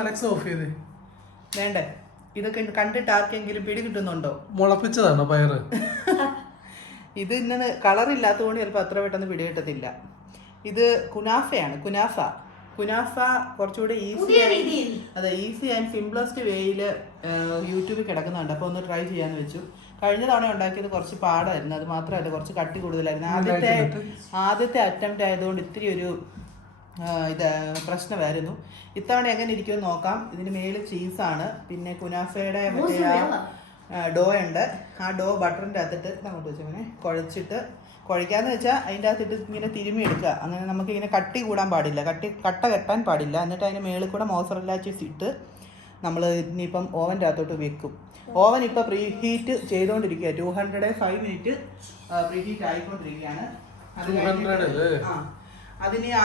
Alexa of ചെയ്ത് വേണ്ടേ? ഇതൊക്കെ കണ്ടിട്ട് ആർക്കെങ്കിലും പിടി കിട്ടുന്നുണ്ടോ? മുളപ്പിച്ചതാണോ പയറ്? ഇത് ഇന്ന് കളറില്ലാത്തതുകൊണ്ട് ചിലപ്പോൾ അത്ര പെട്ടെന്ന് പിടി കിട്ടത്തില്ല. ഇത് കുനാഫയാണ്. കുനാഫ കുറച്ചുകൂടി ഈസി ആൻഡ് സിംപ്ലസ്റ്റ് വേയിൽ യൂട്യൂബിൽ കിടക്കുന്നുണ്ട്. അപ്പോൾ ഒന്ന് ട്രൈ ചെയ്യാന്ന് വെച്ചു. കഴിഞ്ഞ തവണ ഉണ്ടാക്കിയത് കുറച്ച് പാടായിരുന്നു. അത് മാത്രമല്ല കുറച്ച് കട്ടി കൂടുതലായിരുന്നു. ആദ്യത്തെ അറ്റംപ്റ്റ് ആയതുകൊണ്ട് ഇത്തിരി ഒരു പ്രശ്നമായിരുന്നു. ഇത്തവണ എങ്ങനെ ഇരിക്കുമെന്ന് നോക്കാം. ഇതിന് മേളിൽ ചീസാണ്, പിന്നെ കുനാഫയുടെ മറ്റേ ഡോ ഉണ്ട്. ആ ഡോ ബട്ടറിൻ്റെ അകത്തിട്ട് അങ്ങോട്ട് വെച്ചങ്ങനെ കുഴയ്ക്കാന്ന് വെച്ചാൽ അതിൻ്റെ അകത്തിട്ട് ഇങ്ങനെ തിരുമ്മി എടുക്കുക. അങ്ങനെ നമുക്ക് ഇങ്ങനെ കട്ടി കൂടാൻ പാടില്ല, കട്ട കെട്ടാൻ പാടില്ല. എന്നിട്ട് അതിന് മേളിൽ കൂടെ മോസറല്ല ചീസ് ഇട്ട് നമ്മൾ ഇനിയിപ്പം ഓവൻ്റെ അകത്തോട്ട് വെക്കും. ഓവൻ ഇപ്പോൾ പ്രീ ഹീറ്റ് ചെയ്തുകൊണ്ടിരിക്കുക. 205 മിനിറ്റ് പ്രീ ഹീറ്റ് ആയിക്കൊണ്ടിരിക്കുകയാണ്. അതിന്